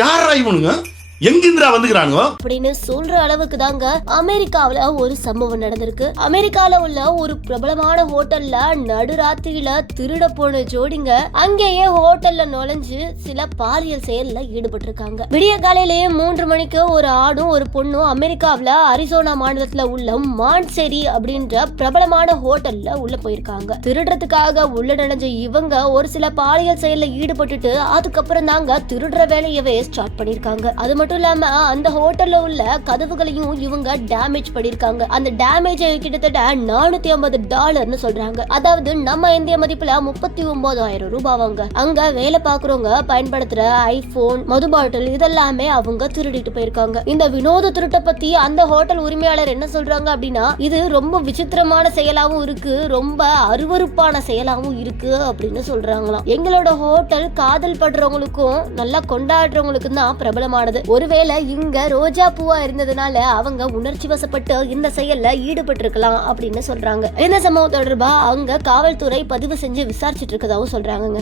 யாரா இவனுங்க எங்கிந்திரா வந்துக்கிறாங்க அப்படின்னு சொல்ற அளவுக்கு தாங்க அமெரிக்காவில ஒரு சம்பவம் நடந்திருக்கு. அமெரிக்கால உள்ள ஒரு பிரபலமான ஹோட்டல்ல நடுராத்திரியில திருட போன ஜோடிங்க அங்கேயே ஹோட்டல்ல நுழைஞ்சு சில பாலியல் செயல்ல ஈடுபட்டு இருக்காங்க. விடிய காலையிலேயே 3 மணிக்கு ஒரு ஆடும் ஒரு பொண்ணும் அமெரிக்காவில அரிசோனா மாநிலத்துல உள்ள மான்செரி அப்படின்ற பிரபலமான ஹோட்டல்ல உள்ள போயிருக்காங்க. திருடுறதுக்காக உள்ள நுழைஞ்ச இவங்க ஒரு சில பாலியல் செயல்ல ஈடுபட்டுட்டு அதுக்கப்புறம் தாங்க திருடுற வேலையவே ஸ்டார்ட் பண்ணிருக்காங்க. அது மட்டும் இல்லாம அந்த ஹோட்டல்ல உள்ள கதவுகளையும் இவங்க டேமேஜ் பண்ணிருக்காங்க. அந்த டேமேஜ் கிட்டத்தட்ட $450 சொல்றாங்க. அதாவது நம்ம இந்திய மதிப்புல 39,000 ரூபாவாங்க. அங்க வேலை பாக்குறவங்க பயன்படுத்துற ஐபோன், மது பாட்டில் இதெல்லாமே அவங்க திருடிட்டு போயிருக்காங்க. இந்த வினோத திருட்ட பத்தி அந்த ஹோட்டல் உரிமையாளர் என்ன சொல்றாங்க அப்படின்னா, இது ரொம்ப விசித்திரமான செயலாவும் இருக்கு, ரொம்ப அருவருப்பான செயலாவும் இருக்கு அப்படின்னு சொல்றாங்களாம். எங்களோட ஹோட்டல் காதல் படுறவங்களுக்கும் நல்லா கொண்டாடுறவங்களுக்கும் தான் பிரபலமானது. ஒருவேளை இங்க ரோஜா பூவா இருந்ததுனால அவங்க உணர்ச்சி வசப்பட்டு இந்த செயல்ல ஈடுபட்டு இருக்கலாம் அப்படின்னு சொல்றாங்க. இந்த சம்பவம் தொடர்பா அங்க காவல்துறை பதிவு செஞ்சு விசாரிச்சுட்டு இருக்கதாவும் சொல்றாங்க.